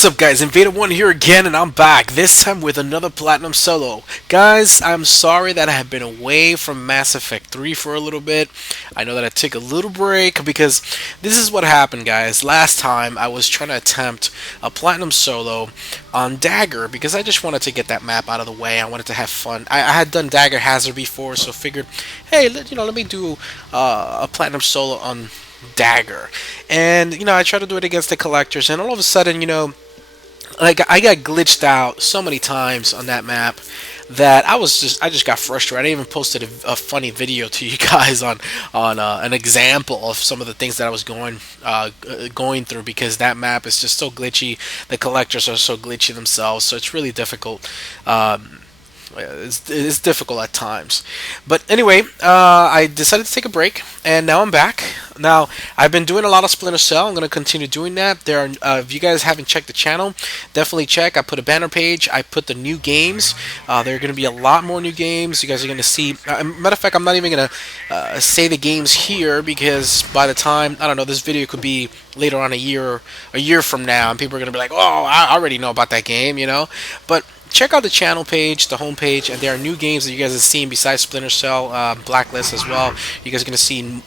What's up guys, Invader1 here again, and I'm back, this time with another Platinum Solo. Guys, I'm sorry that I have been away from Mass Effect 3 for a little bit. I know that I took a little break because this is what happened, guys. Last time I was trying to attempt a Platinum Solo on Dagger because I just wanted to get that map out of the way. I wanted to have fun. I had done Dagger Hazard before, so figured, hey, let me do a Platinum Solo on Dagger. And I tried to do it against the collectors, and all of a sudden, like I got glitched out so many times on that map that I just got frustrated. I even posted a funny video to you guys on an example of some of the things that I was going through, because that map is just so glitchy. The collectors are so glitchy themselves, so it's really difficult. It's difficult at times. But anyway, I decided to take a break, and now I'm back. Now, I've been doing a lot of Splinter Cell. I'm going to continue doing that. If you guys haven't checked the channel, definitely check. I put a banner page. I put the new games. There are going to be a lot more new games. You guys are going to see. Matter of fact, I'm not even going to say the games here, because by the time, I don't know, this video could be later on a year from now, and people are going to be like, oh, I already know about that game, But check out the channel page, the home page, and there are new games that you guys have seen besides Splinter Cell, Blacklist as well. You guys are going to see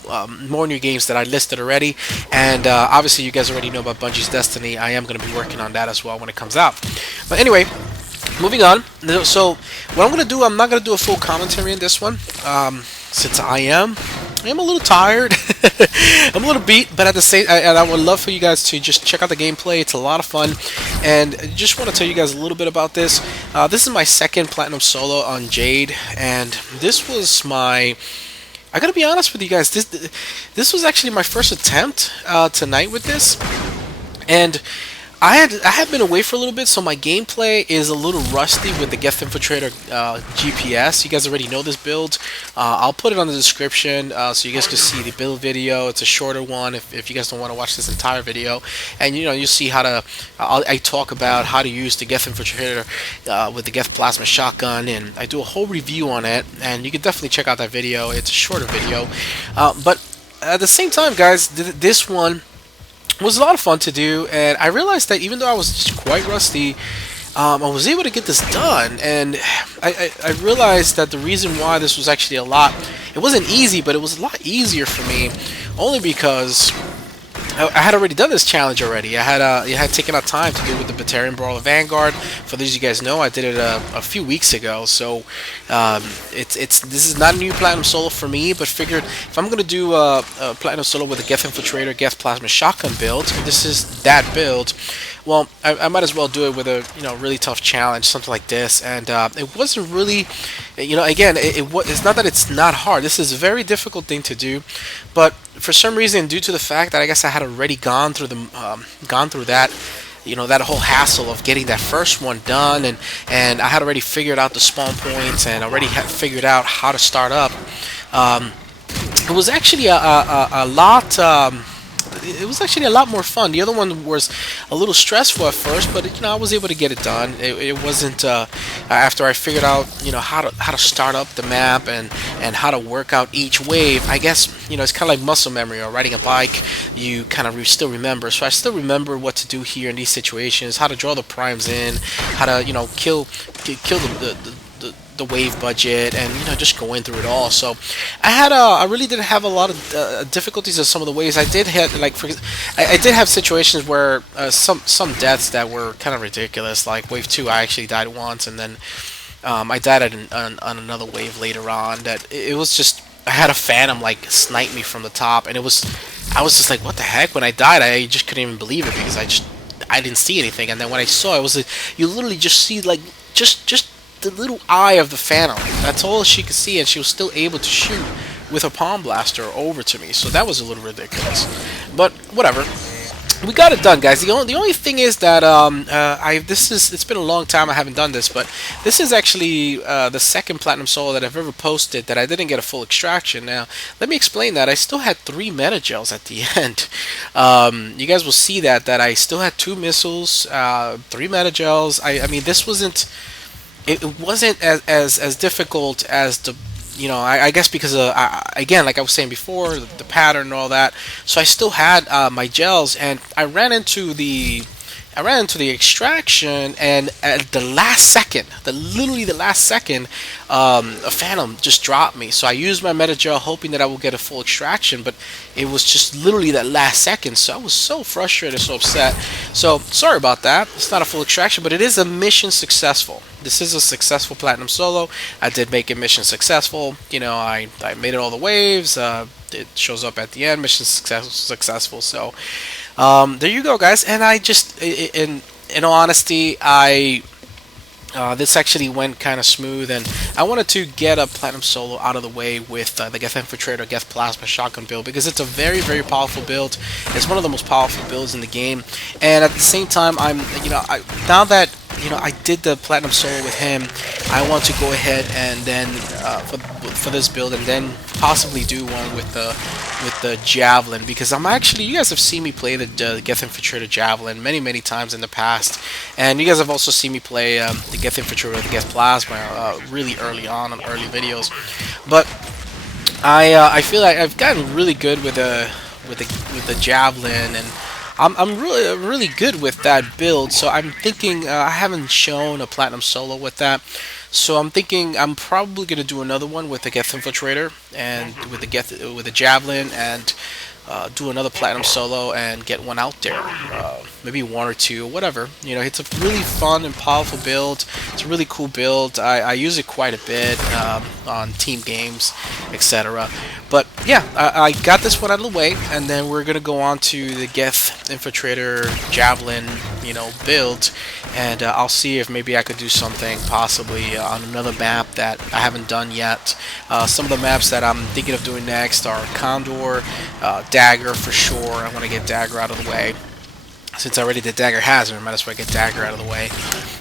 more new games that I listed already, and obviously you guys already know about Bungie's Destiny. I am going to be working on that as well when it comes out. But anyway, moving on. So what I'm going to do, I'm not going to do a full commentary on this one, since I am a little tired. I'm a little beat, but at the same, and I would love for you guys to just check out the gameplay. It's a lot of fun, and I just want to tell you guys a little bit about this. This is my second Platinum Solo on Jade, and this was my. I gotta be honest with you guys. This was actually my first attempt tonight with this, and I had been away for a little bit, so my gameplay is a little rusty with the Geth Infiltrator GPS. You guys already know this build. I'll put it on the description so you guys can see the build video. It's a shorter one if you guys don't want to watch this entire video. And you'll see how to. I talk about how to use the Geth Infiltrator with the Geth Plasma Shotgun, and I do a whole review on it. And you can definitely check out that video. It's a shorter video, but at the same time, guys, this one was a lot of fun to do, and I realized that even though I was just quite rusty, I was able to get this done. And I realized that the reason why this was actually it wasn't easy, but it was a lot easier for me, only because I had already done this challenge already. I had taken out time to do it with the Batarian Brawler Vanguard. For those of you guys know, I did it a few weeks ago. So this is not a new Platinum Solo for me, but figured if I'm gonna do a Platinum Solo with a Geth Infiltrator, Geth Plasma Shotgun build, this is that build. Well, I might as well do it with a really tough challenge, something like this. And it wasn't really, again, it's not that it's not hard. This is a very difficult thing to do, but for some reason, due to the fact that I guess I had already gone through that, that whole hassle of getting that first one done, and I had already figured out the spawn points and already had figured out how to start up. It was actually a lot. It was actually a lot more fun. The other one was a little stressful at first, but I was able to get it done. It wasn't after I figured out how to start up the map and how to work out each wave. I guess it's kind of like muscle memory, or riding a bike. You kind of still remember. So I still remember what to do here in these situations, how to draw the primes in, how to kill the wave budget, and just going through it all. So I really didn't have a lot of difficulties in some of the ways. I did have I did have situations where some deaths that were kind of ridiculous. Like wave 2, I actually died once, and then I died on another wave later on. That it was just, I had a phantom like snipe me from the top, and I was just like, what the heck? When I died, I just couldn't even believe it, because I didn't see anything. And then when I saw it, was you literally just see like just the little eye of the phantom. That's all she could see, and she was still able to shoot with a palm blaster over to me. So that was a little ridiculous, but whatever. We got it done, guys. The only thing is that it's been a long time I haven't done this, but this is actually the second Platinum Solo that I've ever posted that I didn't get a full extraction. Now, let me explain that. I still had 3 meta gels at the end. You guys will see that I still had 2 missiles, 3 meta gels. I mean, this wasn't. It wasn't as difficult as the I guess because again, like I was saying before, the pattern and all that. So I still had my gels, and I ran into the I ran into the extraction, and at the last second, literally the last second, a phantom just dropped me. So I used my meta gel, hoping that I would get a full extraction, but it was just literally that last second. So I was so frustrated, so upset. So sorry about that. It's not a full extraction, but it is a mission successful. This is a successful platinum solo. I did make a mission successful. You know, I made it all the waves. It shows up at the end. Mission successful. So there you go, guys. And I just, in all honesty, this actually went kind of smooth, and I wanted to get a platinum solo out of the way with the Geth Infiltrator Geth Plasma Shotgun build, because it's a very, very powerful build. It's one of the most powerful builds in the game, and at the same time, now that I did the platinum solo with him, I want to go ahead and then for this build, and then possibly do one with the javelin, because you guys have seen me play the Geth Infiltrator javelin many times in the past, and you guys have also seen me play the Geth Infiltrator, the Geth Plasma really early on early videos. But I feel like I've gotten really good with the javelin, and I'm really good with that build. So I'm thinking I haven't shown a platinum solo with that. So I'm thinking I'm probably gonna do another one with the Geth Infiltrator and with the javelin, and do another platinum solo and get one out there, maybe one or two, whatever. It's a really fun and powerful build. It's a really cool build. I use it quite a bit on team games, etc. But yeah, I got this one out of the way, and then we're gonna go on to the Geth Infiltrator javelin, build, and I'll see if maybe I could do something possibly on another map that I haven't done yet. Some of the maps that I'm thinking of doing next are Condor, Dagger for sure. I want to get Dagger out of the way. Since I already did Dagger Hazard, I might as well get Dagger out of the way.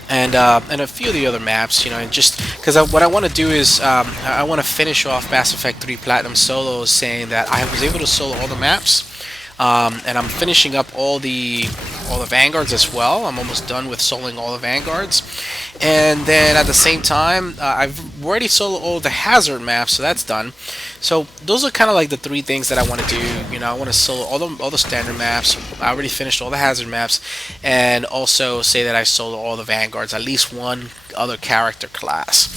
And a few of the other maps, and just because what I want to do is I want to finish off Mass Effect 3 Platinum Solos, saying that I was able to solo all the maps. And I'm finishing up all the Vanguards as well. I'm almost done with soloing all the Vanguards. And then at the same time, I've already soloed all the Hazard maps, so that's done. So those are kind of like the three things that I want to do. I want to solo all the standard maps. I already finished all the Hazard maps, and also say that I solo all the Vanguards, at least one other character class.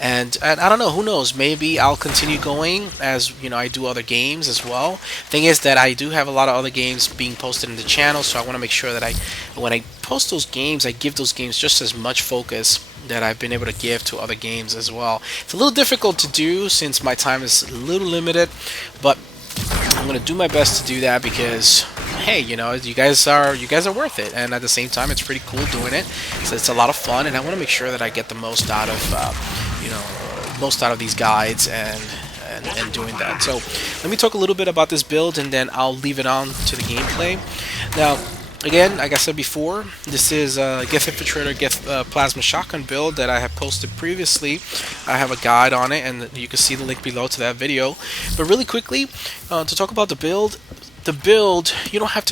And I don't know, who knows, maybe I'll continue going as I do other games as well. Thing is that I do have a lot of other games being posted in the channel, so I want to make sure that when I post those games, I give those games just as much focus that I've been able to give to other games as well. It's a little difficult to do since my time is a little limited, but I'm gonna do my best to do that, because hey, you guys are worth it, and at the same time, it's pretty cool doing it. So it's a lot of fun, and I want to make sure that I get the most out of these guides and doing that. So let me talk a little bit about this build, and then I'll leave it on to the gameplay. Now, again, like I said before, this is Geth Infiltrator Geth Plasma Shotgun build that I have posted previously. I have a guide on it, and you can see the link below to that video. But really quickly, to talk about the build, you don't have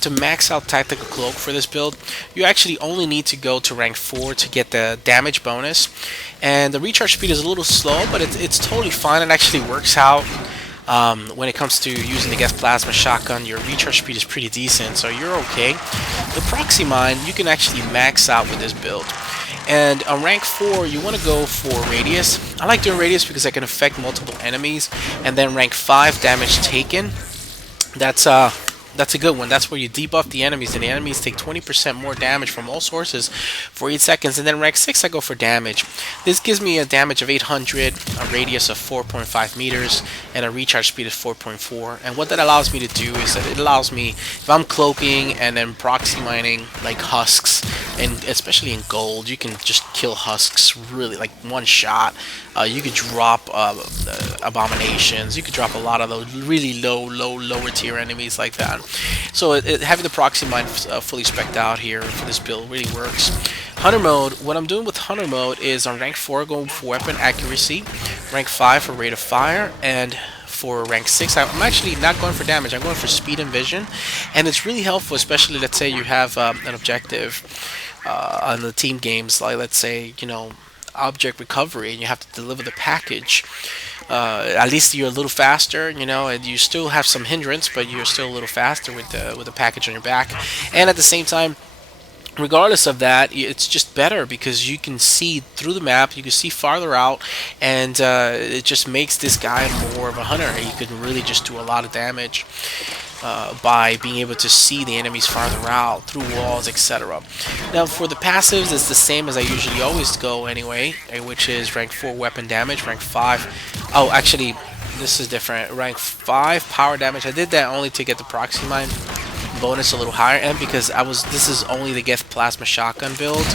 to max out Tactical Cloak for this build. You actually only need to go to rank 4 to get the damage bonus, and the recharge speed is a little slow, but it's totally fine. It actually works out. When it comes to using the Geth Plasma Shotgun, your recharge speed is pretty decent, so you're okay. The Proxy Mine, you can actually max out with this build. And on rank 4, you want to go for Radius. I like doing Radius because I can affect multiple enemies. And then rank 5, damage taken. That's a good one. That's where you debuff the enemies, and the enemies take 20% more damage from all sources for 8 seconds. And then rank 6, I go for damage. This gives me a damage of 800, a radius of 4.5 meters, and a recharge speed of 4.4. And what that allows me to do is that it allows me, if I'm cloaking and then proxy mining like husks, and especially in gold, you can just kill husks really like one shot. You could drop abominations. You could drop a lot of those really lower tier enemies like that. So having the proxy mine fully spec'd out here for this build really works. Hunter mode, what I'm doing with Hunter mode is on rank 4 going for weapon accuracy, rank 5 for rate of fire, and for rank 6 I'm actually not going for damage, I'm going for speed and vision. And it's really helpful, especially let's say you have an objective on the team games, like let's say object recovery, and you have to deliver the package. At least you're a little faster, and you still have some hindrance, but you're still a little faster with the package on your back. And at the same time, regardless of that, it's just better because you can see through the map, you can see farther out, and it just makes this guy more of a hunter. He can really just do a lot of damage by being able to see the enemies farther out through walls, etc. Now for the passives, it's the same as I usually always go anyway, which is rank 4 weapon damage, rank 5. Oh, actually, this is different. Rank 5 power damage. I did that only to get the proxy mine bonus a little higher, and because this is only the Geth Plasma Shotgun build.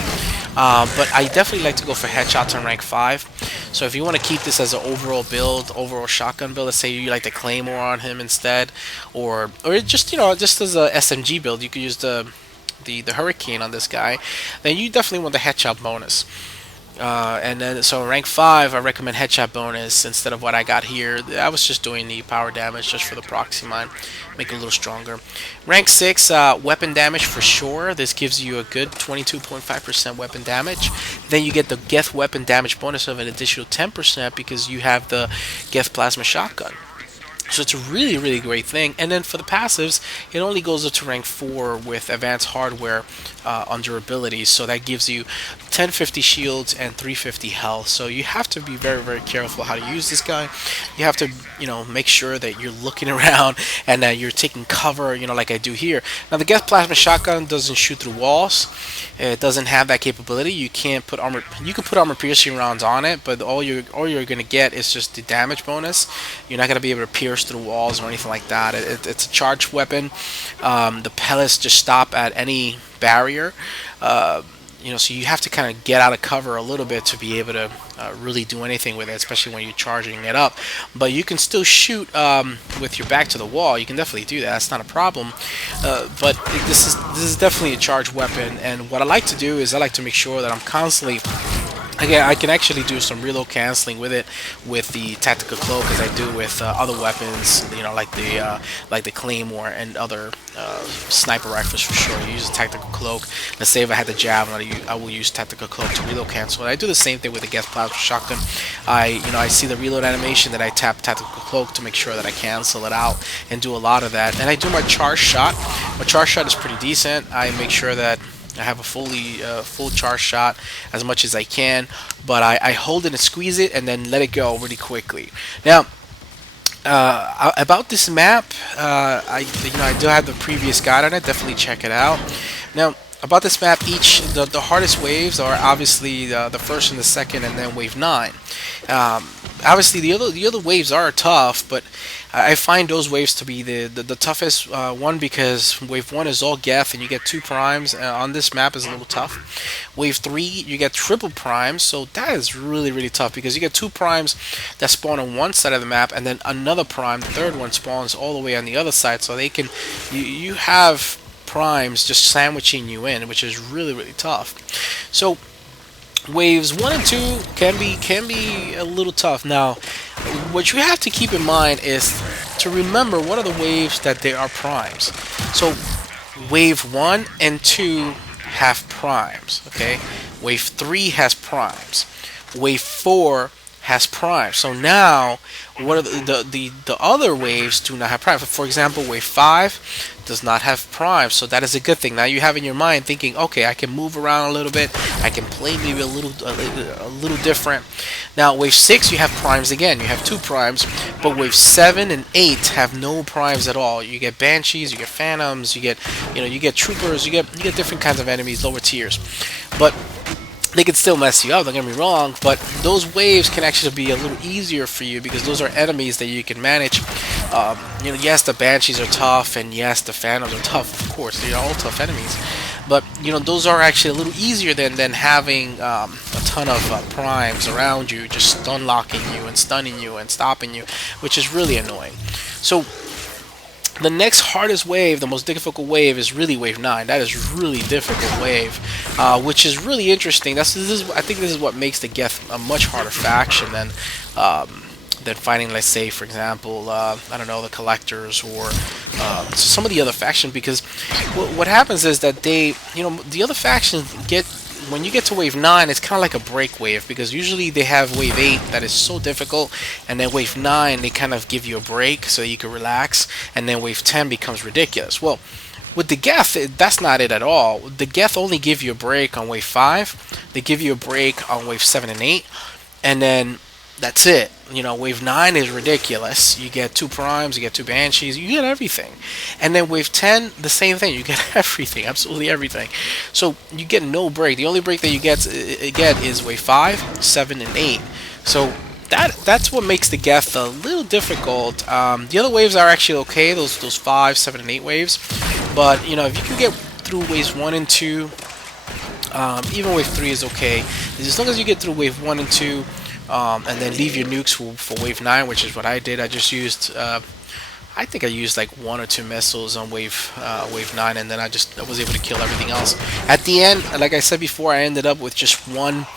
But I definitely like to go for headshots on rank 5. So if you want to keep this as an overall build, overall shotgun build, let's say you like the Claymore on him instead, or just just as a SMG build, you could use the Hurricane on this guy. Then you definitely want the headshot bonus. And then, so rank 5, I recommend headshot bonus instead of what I got here. I was just doing the power damage just for the proxy mine, make it a little stronger. Rank 6, weapon damage for sure. This gives you a good 22.5% weapon damage. Then you get the Geth weapon damage bonus of an additional 10% because you have the Geth Plasma Shotgun. So it's a really, really great thing. And then for the passives, it only goes up to rank 4 with advanced hardware on durability. So that gives you 1050 shields and 350 health. So you have to be very, very careful how to use this guy. You have to, make sure that you're looking around and that you're taking cover, like I do here. Now the Geth Plasma Shotgun doesn't shoot through walls. It doesn't have that capability. You can't put armor. You can put armor piercing rounds on it, but all you're gonna get is just the damage bonus. You're not gonna be able to pierce through walls or anything like that. It's a charged weapon. The pellets just stop at any barrier. So you have to kind of get out of cover a little bit to be able to really do anything with it, especially when you're charging it up. But you can still shoot with your back to the wall. You can definitely do that. That's not a problem. But this is definitely a charged weapon. And what I like to do is I like to make sure that I'm constantly. Again, I can actually do some reload canceling with it with the tactical cloak, as I do with other weapons, like the Claymore and other sniper rifles for sure. You use a tactical cloak. Let's say if I had the javelin, I will use tactical cloak to reload cancel. And I do the same thing with the Geth Plasma Shotgun. I see the reload animation, that I tap tactical cloak to make sure that I cancel it out and do a lot of that. And I do my charge shot. My charge shot is pretty decent. I make sure that I have a full charge shot as much as I can, but I hold it and squeeze it and then let it go really quickly. Now, about this map, I do have the previous guide on it. Definitely check it out. Now, about this map, the hardest waves are obviously the first and the second, and then wave 9. Obviously, the other waves are tough, but I find those waves to be the toughest one, because wave 1 is all Geth and you get 2 primes on this map is a little tough. Wave 3 you get triple primes, so that is really, really tough because you get 2 primes that spawn on one side of the map, and then another prime, the third one, spawns all the way on the other side, so they can you have primes just sandwiching you in, which is really, really tough. So waves 1 and 2 can be a little tough. Now, what you have to keep in mind is to remember what are the waves that they are primes. So wave 1 and 2 have primes, okay? Wave 3 has primes. Wave 4 has primes. So now, what are the other waves do not have primes. For example, wave 5 does not have primes, so that is a good thing. Now you have in your mind thinking, okay, I can move around a little bit, I can play maybe a little different. Now wave 6 you have primes again, you have 2 primes, but wave 7 and 8 have no primes at all. You get banshees, you get phantoms, you get troopers, you get different kinds of enemies, lower tiers, but they can still mess you up, don't get me wrong, but those waves can actually be a little easier for you because those are enemies that you can manage. Yes, the Banshees are tough, and yes, the Phantoms are tough, of course, they're all tough enemies, but those are actually a little easier than having a ton of primes around you, just stun locking you and stunning you and stopping you, which is really annoying. So the next hardest wave, the most difficult wave, is really wave 9. That is really difficult wave, which is really interesting. I think this is what makes the Geth a much harder faction than fighting, let's say, for example, I don't know, the Collectors or some of the other factions. Because what happens is that the other factions when you get to wave 9, it's kind of like a break wave, because usually they have wave 8 that is so difficult, and then wave 9 they kind of give you a break so you can relax, and then wave 10 becomes ridiculous. Well, with the Geth, that's not it at all. The Geth only give you a break on wave 5. They give you a break on wave 7 and 8, and then that's it. You know, wave 9 is ridiculous. You get 2 primes, you get 2 banshees, you get everything. And then wave 10, the same thing. You get everything, absolutely everything. So you get no break. The only break that you get is wave 5, 7, and 8. So that's what makes the Geth a little difficult. The other waves are actually okay. Those 5, 7, and 8 waves. But you know, if you can get through waves 1 and 2, even wave 3 is okay. As long as you get through wave 1 and 2. And then leave your nukes for wave 9, which is what I did. I just used, I think I used like 1 or 2 missiles on wave 9, and then I was able to kill everything else. At the end, like I said before, I ended up with just one.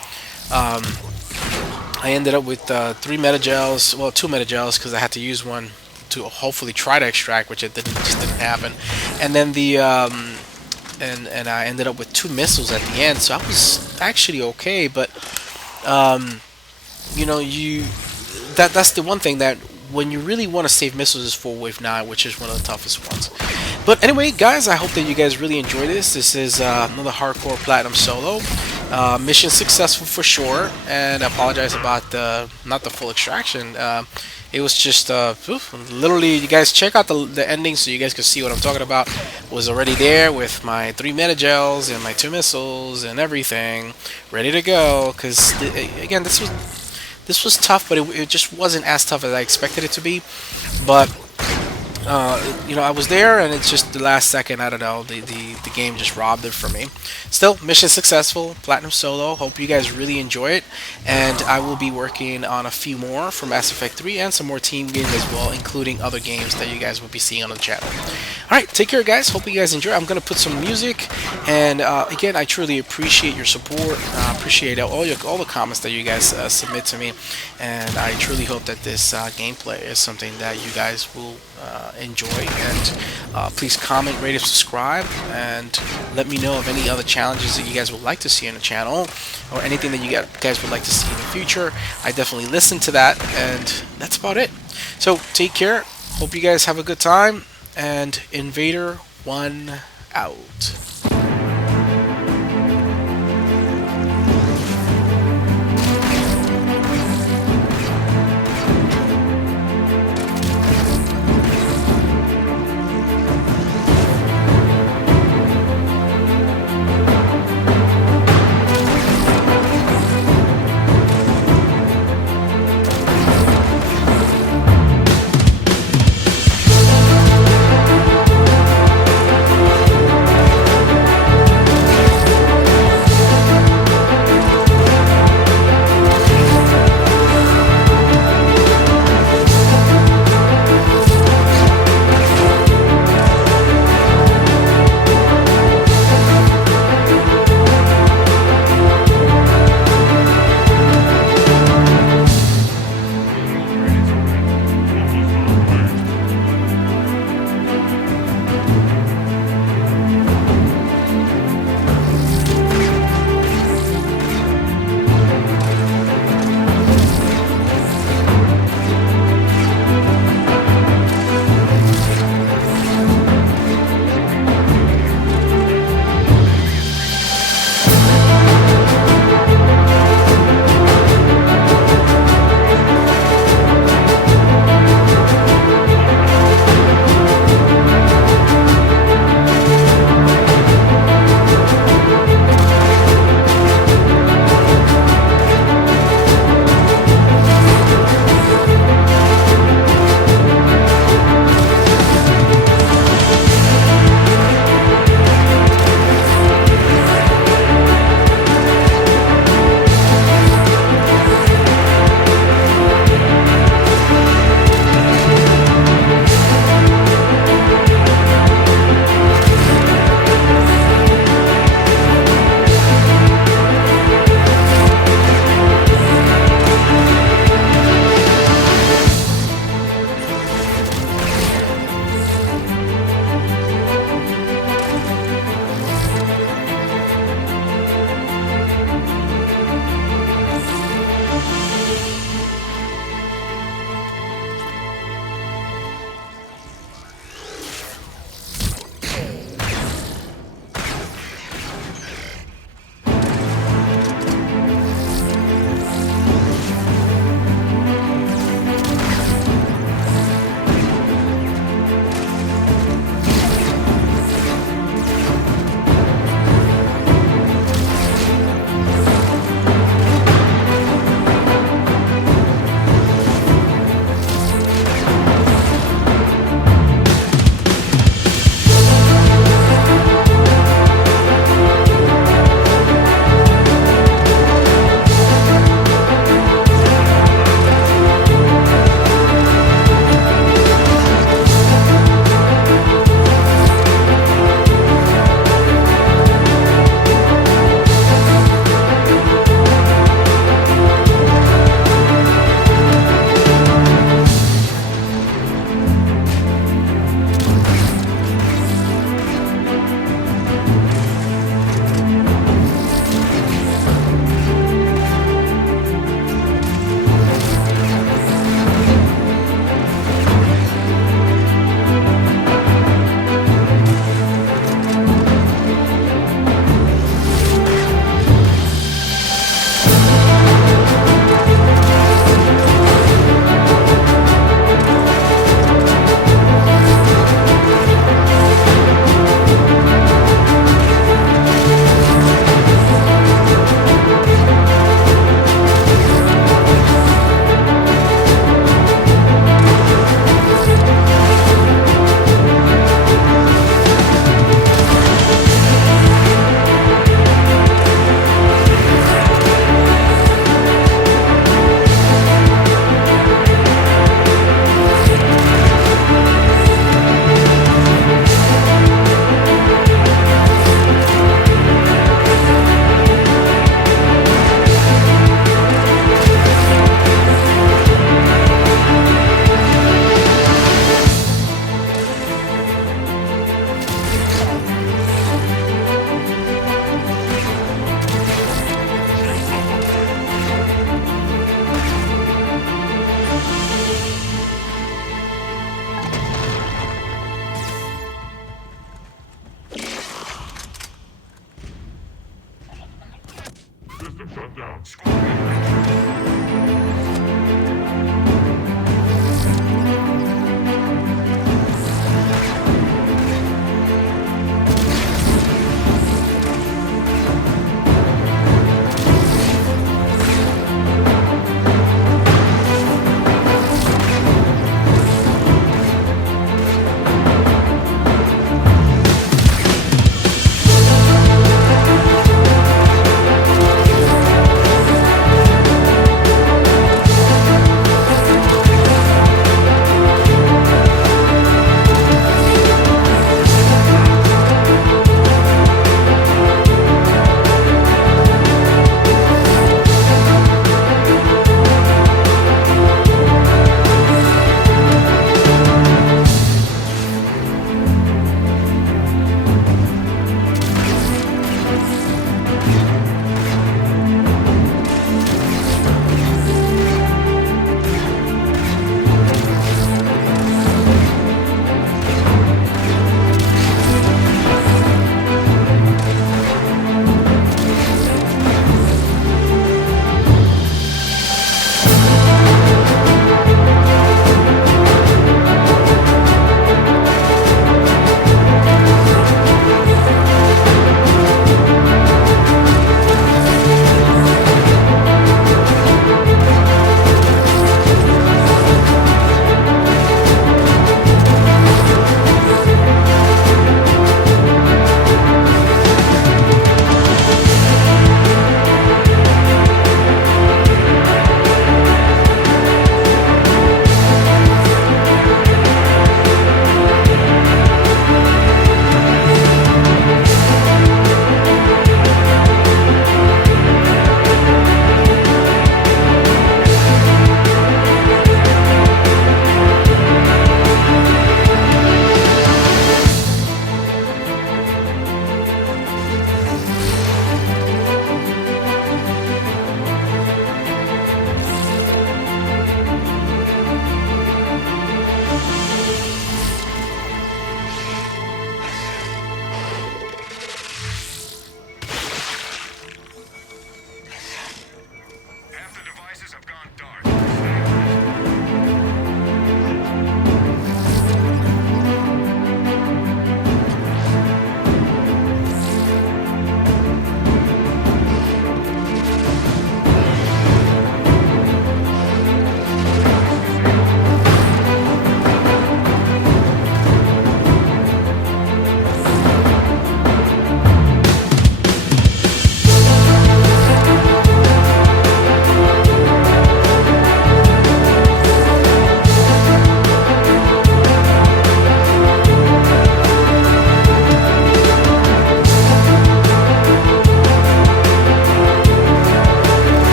I ended up with 3 metagels, well, 2 metagels, because I had to use one to hopefully try to extract, which just didn't happen. And then the and I ended up with 2 missiles at the end, so I was actually okay, but. You know, that's the one thing that when you really want to save missiles is for wave 9, which is one of the toughest ones. But anyway, guys, I hope that you guys really enjoy this. This is another hardcore platinum solo. Mission successful for sure, and I apologize about not the full extraction. It was just literally, you guys check out the ending so you guys can see what I'm talking about. Was already there with my 3 metagels and my 2 missiles and everything ready to go, because again, this was tough, but it just wasn't as tough as I expected it to be. But you know, I was there, and it's just the last second, I don't know, the game just robbed it for me. Still, mission successful, platinum solo. Hope you guys really enjoy it, and I will be working on a few more for Mass Effect 3 and some more team games as well, including other games that you guys will be seeing on the channel. Alright, take care, guys. Hope you guys enjoy. I'm going to put some music, and again, I truly appreciate your support. Appreciate all the comments that you guys submit to me, and I truly hope that this gameplay is something that you guys will enjoy. And please comment, rate, and subscribe, and let me know of any other challenges that you guys would like to see on the channel, or anything that you guys would like to see in the future. I definitely listen to that, and that's about it. So take care. Hope you guys have a good time, and Invader 1 out.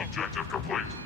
Objective complete.